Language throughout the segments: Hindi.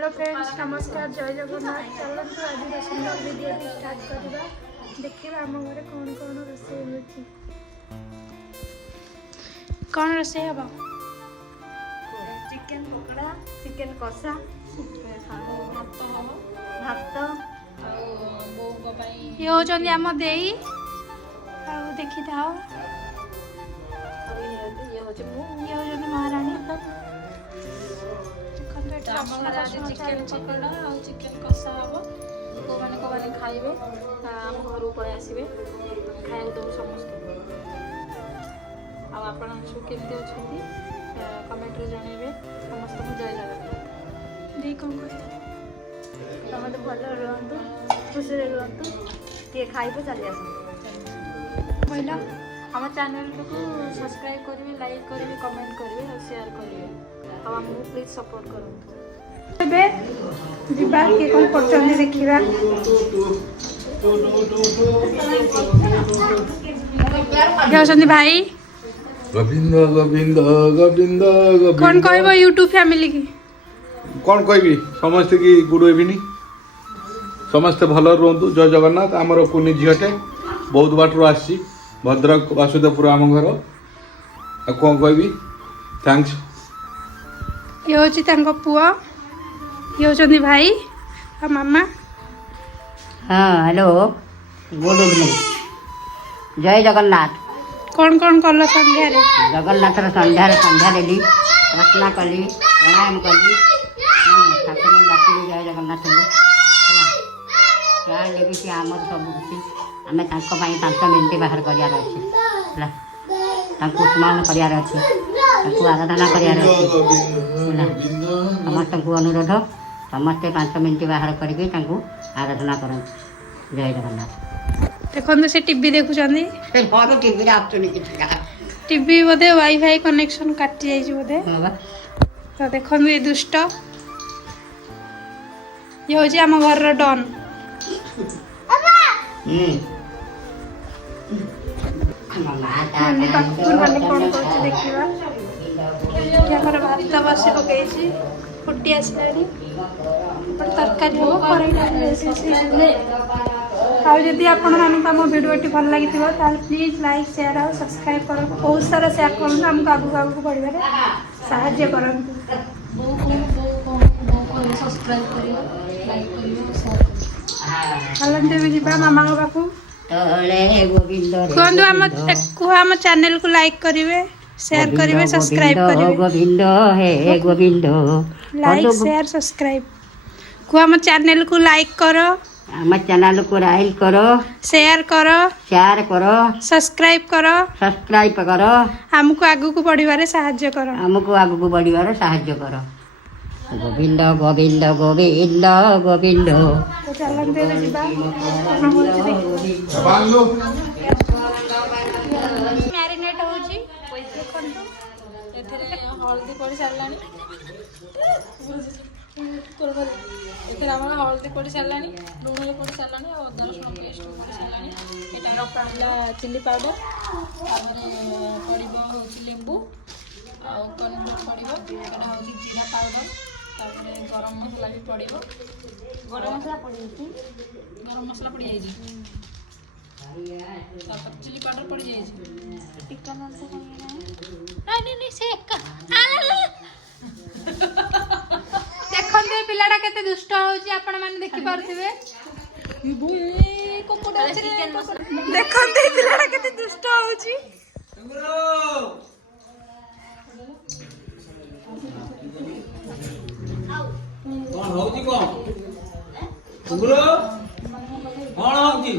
हेलो फ्रेंड्स नमस्कार जय जगन्नाथ चलतु आज सुंदर वीडियो स्टार्ट करवा देखा आम घर कौन कौन रोषे कौन रोषे हम चिकेन पकोड़ा चिकेन कषा भात ये होचंदी आम देई देखी था ये होचंदी महारानी चिकेन पकोड़ा और चिकेन कषा हम कौन खाइबे आम घर पलि आसबे खाया दो समस्त आपण सब केमती अच्छा कमेंट रे जनइबे समस्त को जय जगन्नाथ दे कौन कह समस्त भल रुहतु खुशी रुहतु टे खाइबे चली आस कहला आम चैनल को सब्सक्राइब करेंगे लाइक करेंगे कमेंट करेंगे और शेयर करेंगे और हमको प्लीज सपोर्ट करूँ ଏବେ ଯିବା କିଏ କ'ଣ କରୁଛନ୍ତି ଦେଖିବା ଯାଉଛନ୍ତି ଭାଇ गोविंद गोविंद गोविंद କ'ଣ କହିବ ୟୁଟ୍ୟୁବ ଫ୍ୟାମିଲି କି कौन कहबी समस्ते की गुड इवनिंग समस्ते भल रुहतु जय जगन्नाथ आमर कुनी झीटे बहुत बाटर आसी भद्रक वासुदेवपुर आम घर कौन कहबी थैंक्स ଇଏ ହେଉଛି ତାଙ୍କ ପୁଅ ଇଏ ହେଉଛନ୍ତି ଭାଇ ଆଉ ମାମା हाँ हेलो गुड इवनिंग जय जगन्नाथ କ'ଣ କ'ଣ କଲ ସନ୍ଧ୍ୟାରେ जगन्नाथ संध्या देली प्रार्थना कली प्रणाम कली ठाकुर डाकिली जय जगन्नाथ क्या लेबी सी आमर सब किसी आम 5 मिनट बाहर करार अच्छे स्मरण करार अच्छे आराधना करार अच्छे समस्त को अनुरोध समस्ते 5 मिनट बाहर करके आराधना कर जय जगन्नाथ ଦେଖନ୍ତୁ ସେ ଟିଭି ଦେଖୁଛନ୍ତି घर टीवी आसुनी किसी ଟିଭି ବୋଧେ ୱାଇଫାଇ କନେକ୍ସନ୍ କାଟି ଯାଇଛି ବୋଧେ ତ ଦେଖନ୍ତୁ ଏ ଦୁଷ୍ଟ ଇଏ ହେଉଛି ଆମ ଘରର ଡନ୍ ପାଖକୁ ମାନେ କ'ଣ କରୁଛି ଦେଖିବା ଆମର ଭାତ ବସି ପକେଇଛି ଫୁଟି ଆସିଲାଣି ଗୋଟେ ତରକାରୀ ହେବ କରେଇଟା ଆଉ ଯଦି ଆପଣମାନଙ୍କୁ ଆମ ଭିଡ଼ିଓଟି ଭଲ ଲାଗିଥିବ ତାହେଲେ ପ୍ଲିଜ୍ ଲାଇକ୍ ସେୟାର ଆଉ ସବସ୍କ୍ରାଇବ୍ କରନ୍ତୁ ବହୁତ ସାରା ସେୟାର କରନ୍ତୁ ଆମକୁ ଆଗକୁ ଆଗକୁ ବଢ଼ିବାରେ ସାହାଯ୍ୟ କରନ୍ତୁ सब्सक्राइब करियो लाइक करियो ଚାଲନ୍ତୁ ଏବେ ଯିବା ମାମାଙ୍କ ପାଖକୁ तले गोविंद କୁହନ୍ତୁ କୁହ ଆମ ଚ୍ୟାନେଲକୁ ଲାଇକ୍ କରିବେ ସେୟାର କରିବେ ସବସ୍କ୍ରାଇବ୍ କରିବେ गोविंद हे गोविंद ଲାଇକ୍ ସେୟାର ସବସ୍କ୍ରାଇବ୍ କୁହ ଆମ ଚ୍ୟାନେଲକୁ ଲାଇକ୍ କର ଆମ चैनल को लाइक करो ସେୟାର କର शेयर करो ସବସ୍କ୍ରାଇବ୍ କର सब्सक्राइब करो ଆମକୁ ଆଗକୁ ବଢ଼ିବାରେ ସାହାଯ୍ୟ କର हमको आगू बढ़िबार साहाय्य करो गोविंद गोविंद गोविंद गोविंद ତ ଚାଲନ୍ତୁ ଏବେ ଯିବା କ'ଣ ହେଉଛି ଦେଖିବା ମ୍ୟାରିନେଟ୍ ହେଉଛି ଦେଖନ୍ତୁ एथरे हल्दी पड़ी सारलानी एथरे आम हल्दी पड़ी सारलानी लुण पड़ी सारलानी और अदा रसुण पेस्ट पड़ी सारलानी एटा पड़ा चिली पाउडर पड़ो हूँ लेंबू आउ कनफ्लोर पड़ो एटा हूँ जीरा पाउडर तापर गरम मसला भी पड़ो गरम मसला पड़ जाए चिली पाउडर पड़ जाए टिक्का मसला नहीं से ଦେଖନ୍ତୁ ଏ ପିଲାଟା କେତେ ଦୁଷ୍ଟ ହେଉଛି ଆପଣମାନେ ଦେଖିପାରୁଥିବେ ଦେଖନ୍ତୁ ଏ ପିଲାଟା କେତେ ଦୁଷ୍ଟ ହେଉଛି कौन होची कौन कुंगरो कौन होची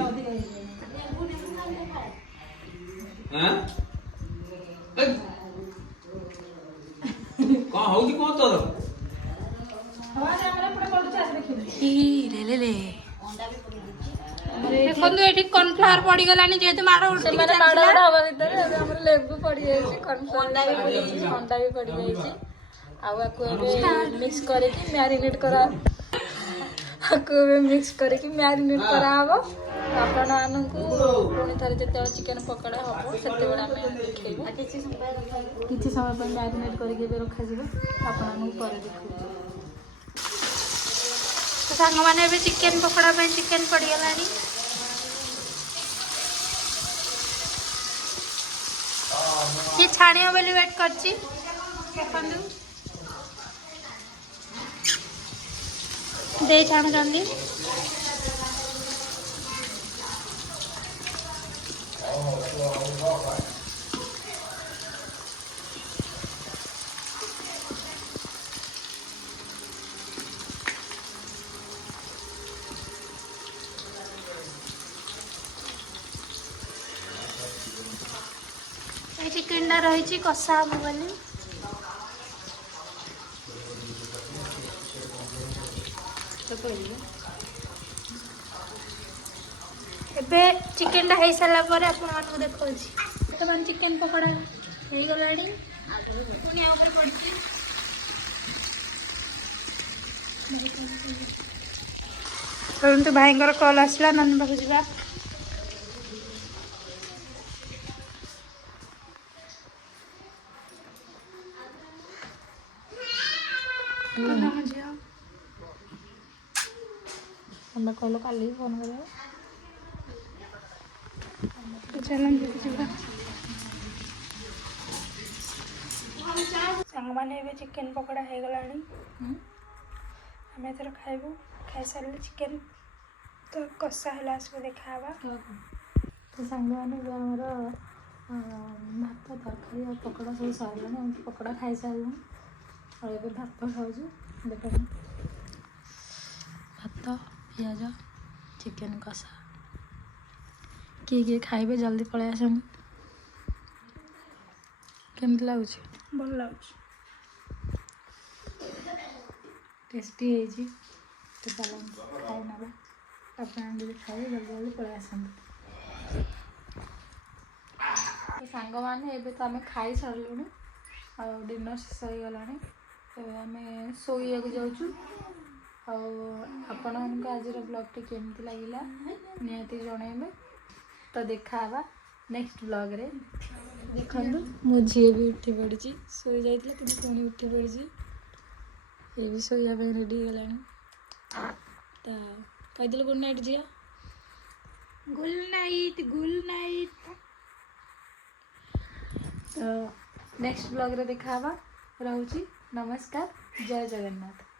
हैं कौन होची कौन तोर ଦେଖନ୍ତୁ ଏଠି କର୍ଣ୍ଣଫ୍ଲାୱାର ପଡ଼ିଗଲାଣି ଯେହେତୁ ମାଡ଼ ସେମାନେ ମାଡ଼ ହବା ଭିତରେ ଏବେ ଆମର ଲେମ୍ବୁ ପଡ଼ି ଯାଇଛି ଅଣ୍ଡା ବି ପଡ଼ି ଯାଇଛି ଆଉ ଆକୁ ଏବେ ମିକ୍ସ କରିକି ମ୍ୟାରିନେଟ୍ କରାହବ ଆପଣମାନଙ୍କୁ ପୁଣି ଥରେ ଯେତେବେଳେ ଚିକେନ ପକୋଡ଼ା ହବ ସେତେବେଳେ ଆମେ ଦେଖେଇବୁ କିଛି ସମୟ ପାଇଁ ମ୍ୟାରିନେଟ୍ କରିକି ଏବେ ରଖାଯିବ ଆପଣମାନଙ୍କୁ ପରେ ଦେଖେଇବୁ सांग मैंने भी चिकेन पकोड़ा पे चिकेन पड़गलानी ये छाणिया बोली वेट करची देखंदु दे छाणु जल्दी चिकेन रही कषा हम बोली एबे चिकेन टा हो सारा पर आपको देखा बर्तमान चिकेन पकोड़ा हो गला पुणी पड़ी तो भाई कल आसला नंद पाक जा हमें कहल काली फोन कर सांग मैंने चिकेन पकोड़ा हो गला आम एथर खाइबू खाई सारे चिकेन तो कषा है आसको देखा तो सांग मैंने आमर भात तरकारी और पकोड़ा सब सरला पकोड़ा खाई सारूँ और ये भात खाऊ देख भात पियाज चिकेन कषा किए खाइबे जल्दी पलि आसतु केमती लगुच भल लगुच टेस्टी है तो चलते खाई ना आप खाइए जल्दी जल्दी पलि आसतु तो सांग मैंने एबे तो आम खाई सारूँ आ डिनर शेष हो गला आम शोया जाऊँ आपण आज ब्लॉग केमती लगिला निहाती जनइबे तो देखा नेक्स्ट ब्लॉग रे देखो मो झी भी उठी पड़ी शोई जाइए कि पुणी उठी पड़ी ये भी शोया रेडी गला तो कहीदेल गुड नाइट झिया गुड नाइट तो नेक्स्ट ब्लॉग रे देखा रोची नमस्कार जय जगन्नाथ।